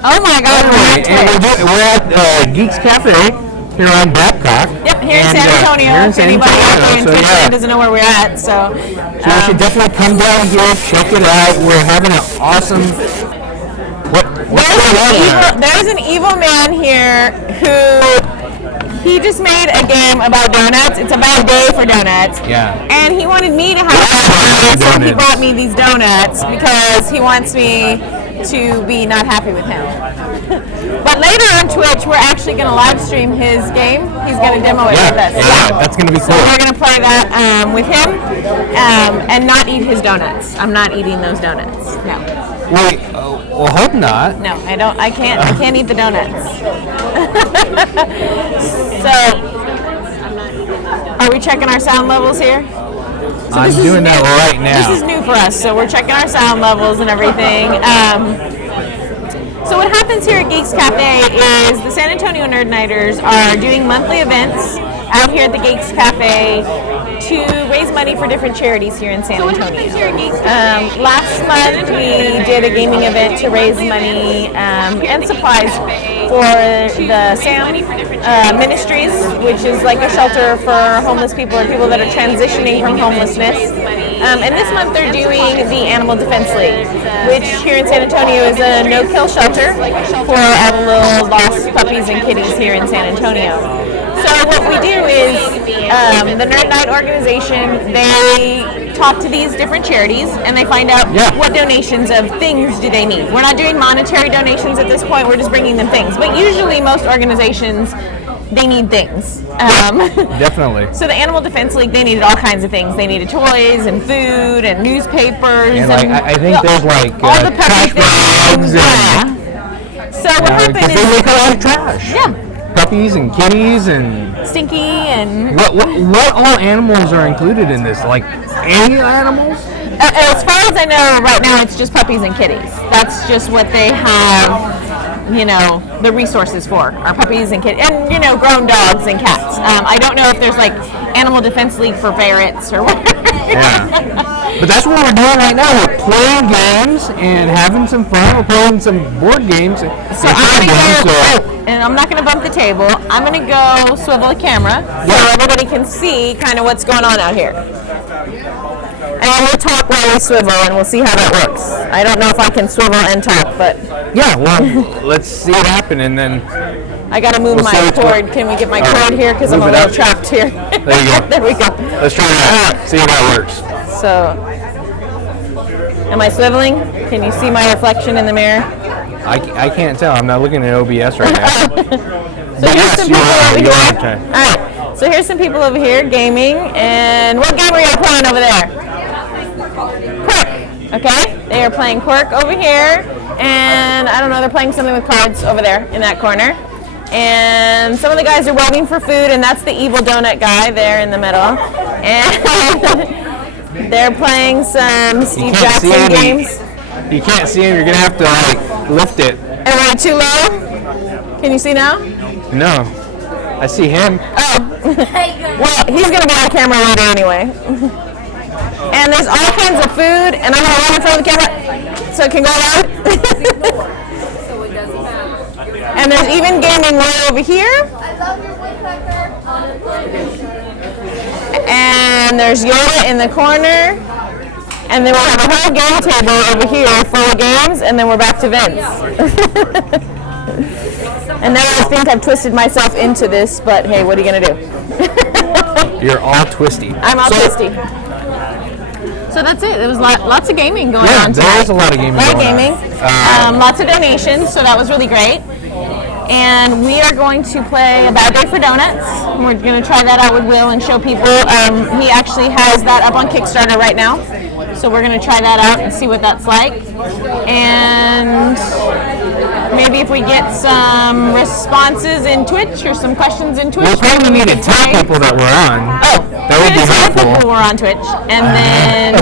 Oh my God, Anyway, and we're at Geeks Cafe here on Babcock. Yep, here in San Antonio. Here in If San anybody out there in Antonio, Twitchland doesn't know where we're at, so you should definitely come down here, check it out. We're having an awesome. There's an evil man here who he just made a game about donuts. It's a bad day for donuts. Yeah. And he wanted me to have fun, so he brought me these donuts because he wants me to be not happy with him. But later on Twitch, we're actually going to live stream his game. He's going to demo it with us. Yeah, that's going to be cool. So we're going to play that with him and not eat his donuts. I'm not eating those donuts. No. Wait, well, hope not. No, I don't. I can't eat the donuts. So, are we checking our sound levels here? So I'm doing that right now. This is new for us, so we're checking our sound levels and everything. So what happens here at Geeks Cafe is the San Antonio Nerd Nighters are doing monthly events out here at the Geeks Cafe to raise money for different charities here in San Antonio. Last month we did a gaming event to raise money and supplies for the SAM Ministries, which is like a shelter for homeless people or people that are transitioning from homelessness. And this month they're doing the Animal Defense League, which here in San Antonio is a no-kill shelter for all the little lost puppies and kitties here in San Antonio. So what we do is the Nerd Night organization, they talk to these different charities and they find out what donations of things do they need. We're not doing monetary donations at this point, we're just bringing them things. But usually most organizations, they need things. Definitely. So the Animal Defense League, they needed all kinds of things. They needed toys and food and newspapers. And like, I think there's like all the puppy things. So what happened is... they make a lot of trash. Yeah. Puppies and kitties and stinky and what all animals are included in this? Like any animals? As far as I know, right now it's just puppies and kitties. That's just what they have, you know, the resources for are puppies and kitties, and you know, grown dogs and cats. I don't know if there's like Animal Defense League for ferrets or whatever. Yeah. But that's what we're doing right now. We're playing games and having some fun. We're playing some board games. So and I'm not going to bump the table. I'm going to go swivel the camera so everybody can see kind of what's going on out here. And we'll talk while we swivel, and we'll see how that works. I don't know if I can swivel and talk, but... Yeah, well, let's see it happen, and then... I got to move my cord. Can we get my cord here? Because I'm a little trapped here. There you go. There we go. Let's try that. See how that works. So, am I swiveling? Can you see my reflection in the mirror? I can't tell. I'm not looking at OBS right now. So here's some people over here. All right. So here's some people over here gaming. And what game are you playing over there? Quirk. Okay. They are playing Quirk over here. And I don't know, they're playing something with cards over there in that corner. And some of the guys are waiting for food, and that's the evil donut guy there in the middle. And they're playing some Steve Jackson games. You can't see him. You're going to have to like lift it. Am I too low? Can you see now? No. I see him. Oh. Well, he's going to be on camera later anyway. And there's all kinds of food, and I'm going to run in front of the camera so it can go around. And there's even gaming right over here. And there's Yoda in the corner. And then we'll have a whole game table over here full of games, and then we're back to Vince. And now I think I've twisted myself into this, but hey, what are you going to do? You're all twisty. I'm all twisty. So that's it. There was lots of gaming going on today. There was a lot of gaming Lots of donations, so that was really great. And we are going to play A Bad Day for Donuts. We're going to try that out with Will and show people. He actually has that up on Kickstarter right now. So we're going to try that out and see what that's like. And maybe if we get some responses in Twitch or some questions in Twitch. We'll probably need to tell people that we're on. Oh, that would be helpful. People were on Twitch. And then...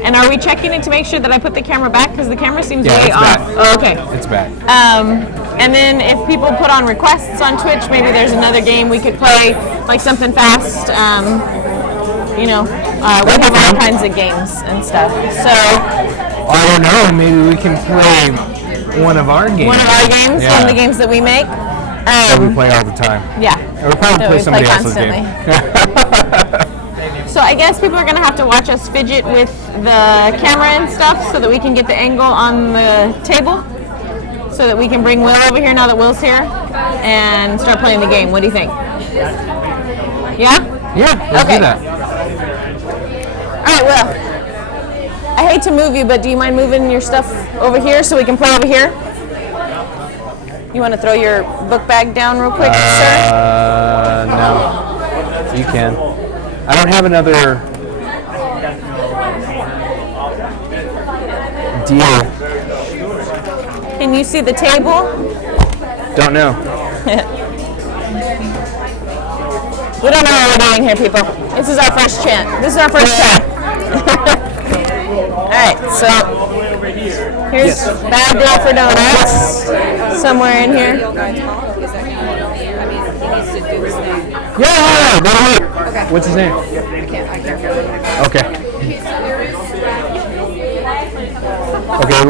And are we checking it to make sure that I put the camera back? Because the camera seems way off. Oh, okay. It's back. And then if people put on requests on Twitch, maybe there's another game we could play, like something fast. We have all kinds of games and stuff. So I don't know. Maybe we can play one of our games. One of our games, one of the games that we make. That we play all the time. Yeah. Or we'll probably play somebody else's game. So I guess people are going to have to watch us fidget with the camera and stuff so that we can get the angle on the table so that we can bring Will over here now that Will's here and start playing the game. What do you think? Yeah? Yeah, let's do that. All right, Will. I hate to move you, but do you mind moving your stuff over here so we can play over here? You want to throw your book bag down real quick, sir? No. You can. I don't have another deal. Can you see the table? Don't know. We don't know what we're doing here, people. This is our first chant. This is our first try. All right, so here's Bad Day for Donuts. Somewhere in here. Yeah, go ahead. Okay. What's his name? I can't remember. Okay. Okay,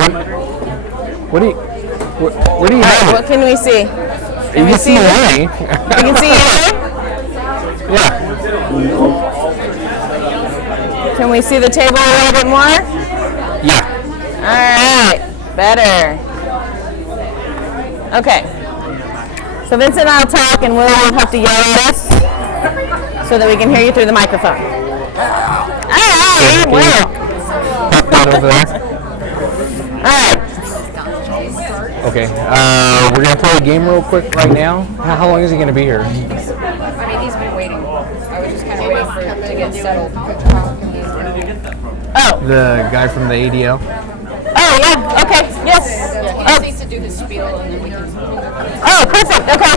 what do you, where do you have it? What can we see? You can see me. We can see you. Yeah. Can we see the table a little bit more? Yeah. All right, better. Okay. So Vincent and I'll talk, and we'll have to yell at us so that we can hear you through the microphone. All right, Will. Pop that over there. All right. Okay. We're gonna play a game real quick right now. How long is he gonna be here? I mean, he's been waiting. I was just kind of waiting for him to get settled. Oh. The guy from the ADO. Oh, yeah. Okay. Yes. He just needs to do his spiel, and then we can. Oh, perfect. Okay.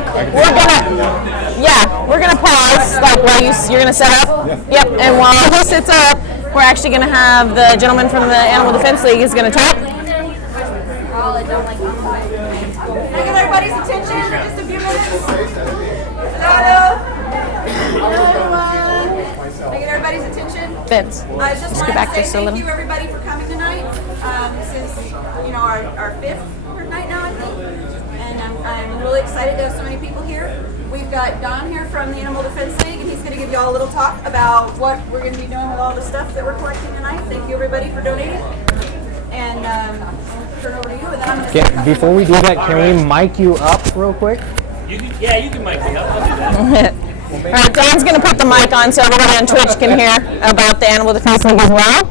We're gonna pause, like while you're gonna set up. Yep. And while he sits up, we're actually gonna have the gentleman from the Animal Defense League is gonna talk. Can I get everybody's attention for just a few minutes? Hello? Hello, everyone. Can I get everybody's attention? Vince. I just Just wanted go back to say just a thank little. you, everybody, for coming tonight. This is, our fifth night now, I think. And I'm really excited to have so many people here. We've got Don here from the Animal Defense League, and he's going to give you all a little talk about what we're going to be doing with all the stuff that we're collecting tonight. Thank you, everybody, for donating. And I'll turn over to you. And then I'm going to Before we do that, can we mic you up real quick? You can mic me up. I'll do that. All right, Dan's going to put the mic on so everybody on Twitch can hear about the Animal Defense League as well.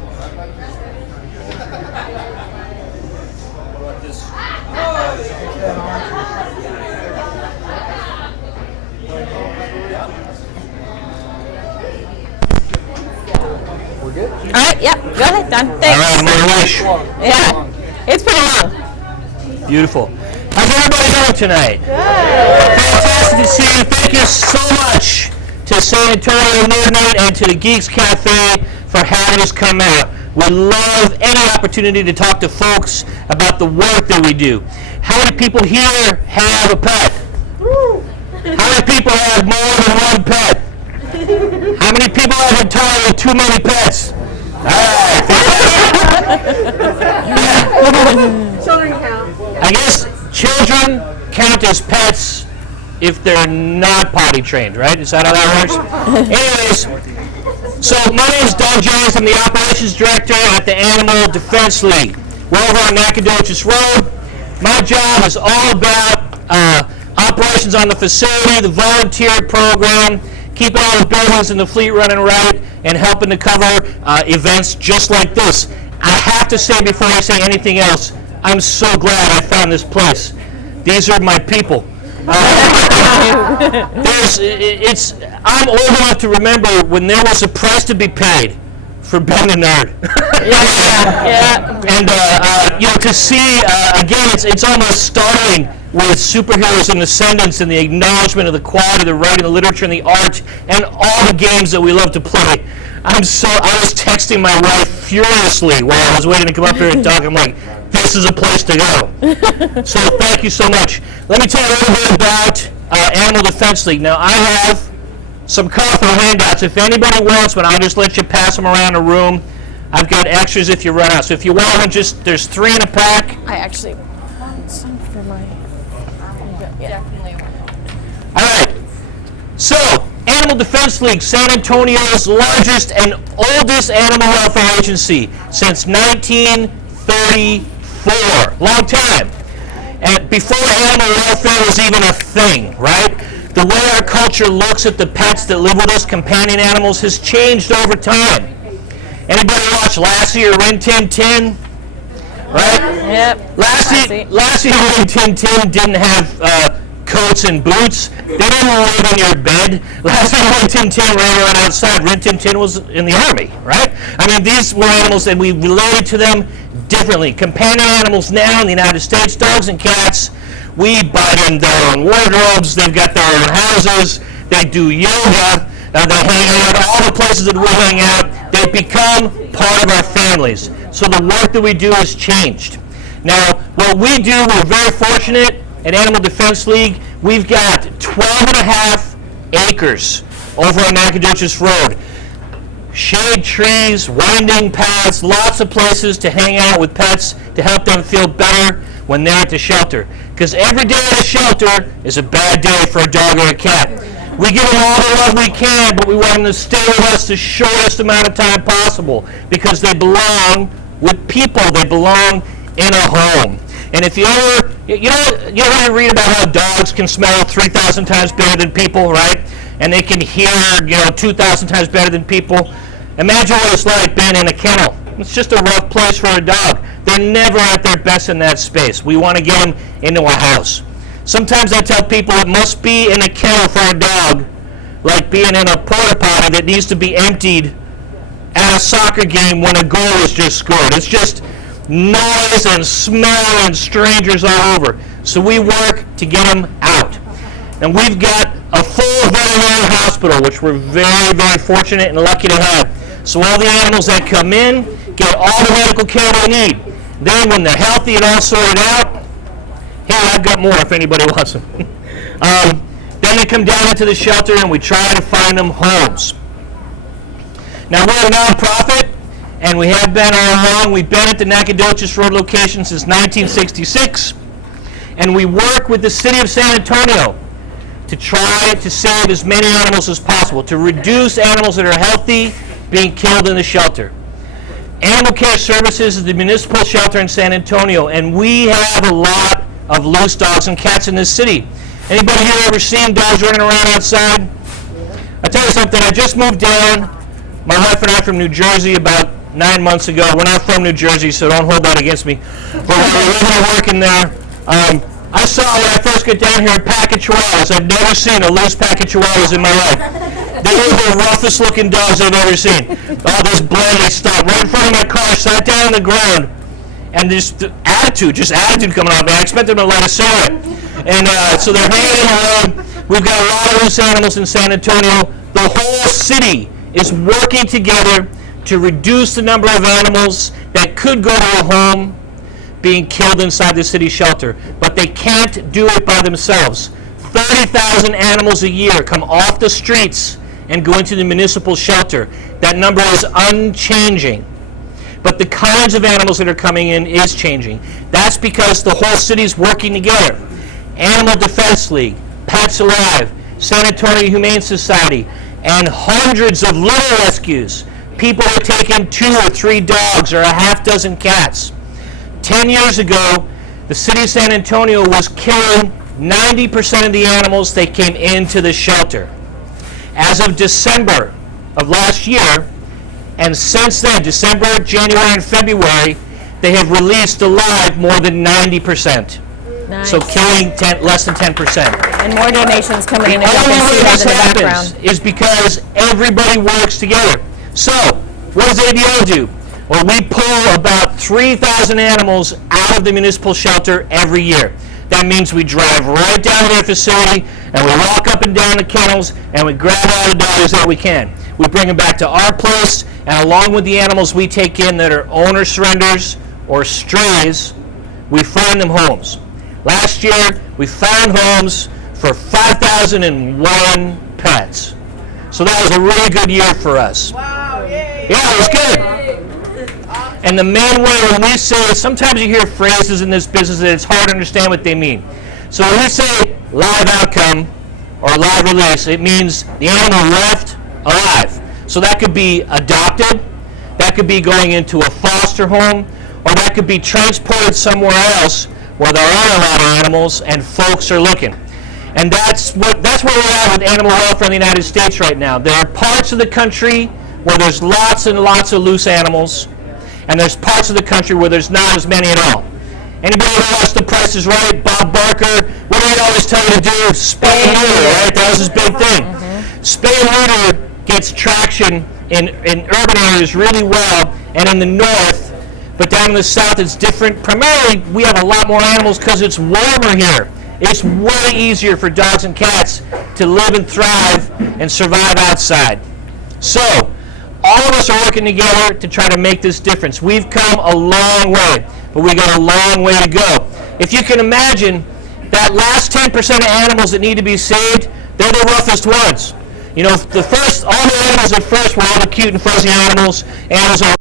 We're good? All right, yep, go ahead, Don. Thanks. All right, my wish. Yeah, it's pretty long. Beautiful. How's everybody doing tonight? Fantastic to see you. Thank you so much to San Antonio Nerd Night and to the Geeks Cafe for having us come out. We love any opportunity to talk to folks about the work that we do. How many people here have a pet? How many people have more than one pet? How many people have entirely too many pets? Children count. I guess children count as pets if they're not potty trained, right? Is that how that works? Anyways, so my name is Don Jones. I'm the operations director at the Animal Defense League. We're over on Nacogdoches Road. My job is all about operations on the facility, the volunteer program, keeping all the buildings in the fleet running right, and helping to cover events just like this. I have to say before I say anything else, I'm so glad I found this place. These are my people. I'm old enough to remember when there was a price to be paid for being a nerd. Yeah. And to see again, it's almost startling with superheroes and ascendants and the acknowledgement of the quality of the writing, the literature, and the art, and all the games that we love to play. I was texting my wife furiously while I was waiting to come up here and talk. I'm like, this is a place to go. So thank you so much. Let me tell you a little bit about Animal Defense League. Now, I have some colorful handouts. If anybody wants one, I'll just let you pass them around the room. I've got extras if you run out. So if you want one, there's 3 in a pack. I actually for my. Definitely. All right. So, Animal Defense League, San Antonio's largest and oldest animal welfare agency since 1934. Long time. And before animal welfare was even a thing, right? The way our culture looks at the pets that live with us, companion animals, has changed over time. Anybody watch Lassie or Rin Tin Tin? Right? Yep. Lassie and Rin Tin Tin didn't have coats and boots. They didn't live in your bed. Lassie and Rin Tin Tin ran around outside. Rin Tin Tin was in the army, right? I mean, these were animals and we related to them differently. Companion animals now in the United States, dogs and cats, we buy them their own wardrobes, they've got their own houses, they do yoga, they hang out at all the places that we hang out. They've become part of our families. So the work that we do has changed. Now, what we do, we're very fortunate at Animal Defense League. We've got 12.5 acres over on Nacogdoches Road. Shade trees, winding paths, lots of places to hang out with pets to help them feel better when they're at the shelter. Because every day at a shelter is a bad day for a dog or a cat. We give them all the love we can, but we want them to stay with us the shortest amount of time possible because they belong with people. They belong in a home. And if you ever, you ever read about how dogs can smell 3,000 times better than people, right? And they can hear, 2,000 times better than people. Imagine what it's like being in a kennel. It's just a rough place for a dog. They're never at their best in that space. We want to get them into a house. Sometimes I tell people it must be in a kennel for a dog, like being in a porta potty that needs to be emptied at a soccer game when a goal is just scored. It's just noise and smell and strangers all over. So we work to get them out. And we've got a full veterinary hospital, which we're very, very fortunate and lucky to have. So all the animals that come in get all the medical care they need. Then when they're healthy and all sorted out, here, I've got more if anybody wants them. Then they come down into the shelter and we try to find them homes. Now we're a nonprofit and we have been all along. We've been at the Nacogdoches Road location since 1966 and we work with the city of San Antonio to try to save as many animals as possible, to reduce animals that are healthy being killed in the shelter. Animal Care Services is the municipal shelter in San Antonio, and we have a lot of loose dogs and cats in this city. Anybody here ever seen dogs running around outside? I'll tell you something, I just moved down. My wife and I are from New Jersey about 9 months ago. We're not from New Jersey, so don't hold that against me. But when we were living and working there, I saw when I first got down here a pack of chihuahuas. I've never seen a loose pack of chihuahuas in my life. They were the roughest looking dogs I've ever seen. All this blood, they stopped right in front of my car, sat down on the ground, and just attitude coming off me. I expected them to light a cigarette. And so they're hanging around. We've got a lot of loose animals in San Antonio. The whole city is working together to reduce the number of animals that could go to a home being killed inside the city shelter. But they can't do it by themselves. 30,000 animals a year come off the streets and go into the municipal shelter. That number is unchanging. But the kinds of animals that are coming in is changing. That's because the whole city's working together. Animal Defense League, Pets Alive, San Antonio Humane Society, and hundreds of litter rescues. People are taking 2 or 3 dogs or a half dozen cats. 10 years ago, the city of San Antonio was killing 90% of the animals that came into the shelter. As of December of last year, and since then, December, January, and February, they have released alive more than 90%. Nice. So killing less than 10%. And more donations coming in. The And you only can way see that this in the happens background. is because everybody works together. So, what does ADL do? Well, we pull about 3,000 animals out of the municipal shelter every year. That means we drive right down to their facility and we walk up and down the kennels and we grab all the dogs that we can. We bring them back to our place, and along with the animals we take in that are owner surrenders or strays, we find them homes. Last year, we found homes for 5,001 pets. So that was a really good year for us. Wow, yay! Yeah, it was good. And the main way when we say, sometimes you hear phrases in this business that it's hard to understand what they mean. So when we say live outcome or live release, it means the animal left alive. So that could be adopted, that could be going into a foster home, or that could be transported somewhere else where there are a lot of animals and folks are looking. And that's where we're at with animal welfare in the United States right now. There are parts of the country where there's lots and lots of loose animals, and there's parts of the country where there's not as many at all. Anybody who watched The Price is Right, Bob Barker, what do they always tell you to do? Spay and neuter, right? That was his big thing. Spay and neuter gets traction in urban areas really well, and in the north, but down in the south it's different. Primarily, we have a lot more animals because it's warmer here. It's way easier for dogs and cats to live and thrive and survive outside. So, all of us are working together to try to make this difference. We've come a long way, but we got a long way to go. If you can imagine, that last 10% of animals that need to be saved, they're the roughest ones. You know, all the animals at first were all the cute and fuzzy animals. Animals are